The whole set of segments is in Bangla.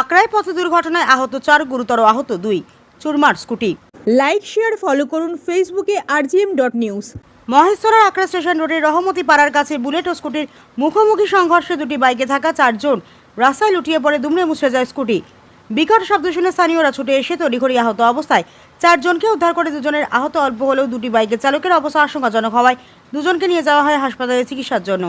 আকরায় পথ দুর্ঘটনায় আহত 4, গুরুতর আহত 2, চুরমার স্কুটি। লাইক শেয়ার ফলো করুন ফেসবুকে rgm.news। মহেশ্বরের আকরা স্টেশন রোডের রহমতি পাড়ার কাছে বুলেট ও স্কুটির মুখোমুখি সংঘর্ষে দুটি বাইকে থাকা 4 জন রাস্তায় লুটিয়ে পড়ে দুমড়ে মুচড়ে যায় স্কুটি। বিকট শব্দ শুনে স্থানীয়রা ছুটে এসে তড়িঘড়ি আহত অবস্থায় 4 জনকে উদ্ধার করে দুজনের আহত অল্প হলেও দুটি বাইকের চালকের অবস্থা আশঙ্কাজনক হওয়ায় দুজনকে নিয়ে যাওয়া হয় হাসপাতালে চিকিৎসার জন্য।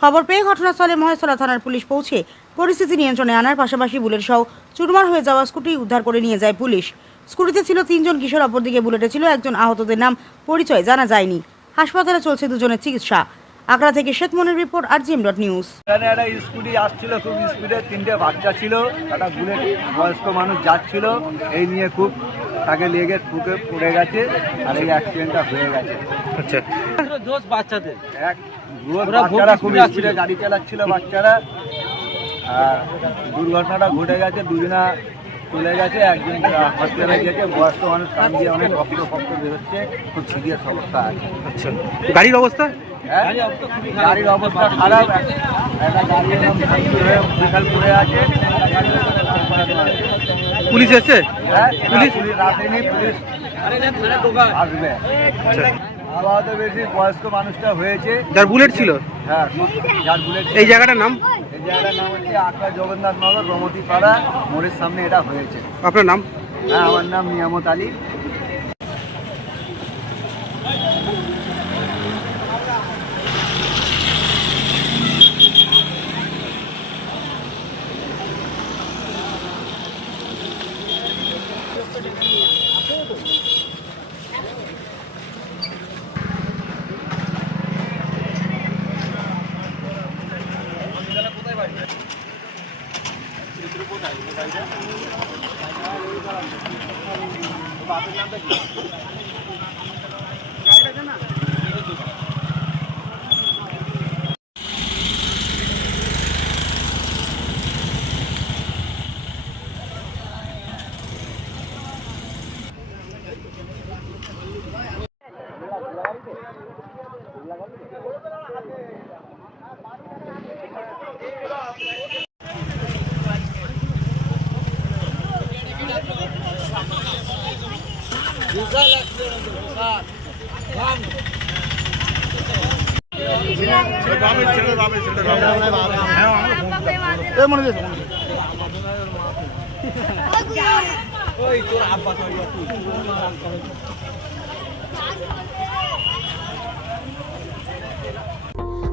খবর পেয়ে ঘটনাস্থলে মহেশতলা থানার পুলিশ পৌঁছে পরিস্থিতি নিয়ন্ত্রণে আনার পাশাপাশি বুলেট সহ চুরমার হয়ে যাওয়া স্কুটি উদ্ধার করে নিয়ে যায় পুলিশ। স্কুটিতে ছিল 3 জন কিশোর, অপরদিকে বুলেটে ছিল 1 জন। আহতদের নাম পরিচয় জানা যায়নি। হাসপাতালে চলছে দুজনের চিকিৎসা। আকরা থেকে শেখ মনির রিপোর্ট, rgm.news। এখানে একটা স্কুটি আসছিল খুব স্পিডে, 3টে বাচ্চা ছিল, একটা বুলেট বয়স্ক মানুষ যাচ্ছিল, এই নিয়ে খুব তাকে লেগে ঠুকে পড়ে গেছে আর এই অ্যাক্সিডেন্টটা হয়ে গেছে। আচ্ছা, দোষ বাচ্চাদের। বাচ্চারা খুব স্পিডে গাড়ি চালাচ্ছিল বাচ্চারা, আর দুর্ঘটনাটা ঘটে গেছে। দুজনা চলে গেছে, একজন হসপিটালে গেছে। বয়স্ক মানুষ কান দিয়ে অনেক রক্ত বেরোচ্ছে, খুব সিরিয়াস অবস্থা আছে। আচ্ছা, গাড়ির অবস্থা? হ্যাঁ, গাড়ির অবস্থা খারাপ। একটা গাড়ি একদম ভাঙি হয়ে বিশাল পড়ে আছে। পুলিশ এসেছে? হ্যাঁ, পুলিশ রাতেনি, পুলিশ আসবে। আচ্ছা, আবহাওয়াতে বেশি বয়স্ক মানুষটা হয়েছে, যার বুলেট ছিল। হ্যাঁ, যার বুলেট। এই জায়গাটার নাম? এই জায়গাটার নাম হচ্ছে আকরা জগন্নাথনগর, রমতি পাড়া মোড়ের সামনে এটা হয়েছে। আপনার নাম? হ্যাঁ, আমার নাম নিয়ামত আলী।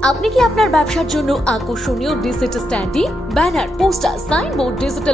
আপনি কি আপনার ব্যবসার জন্য আকর্ষণীয় digital স্ট্যান্ডি, banner, poster, signboard, digital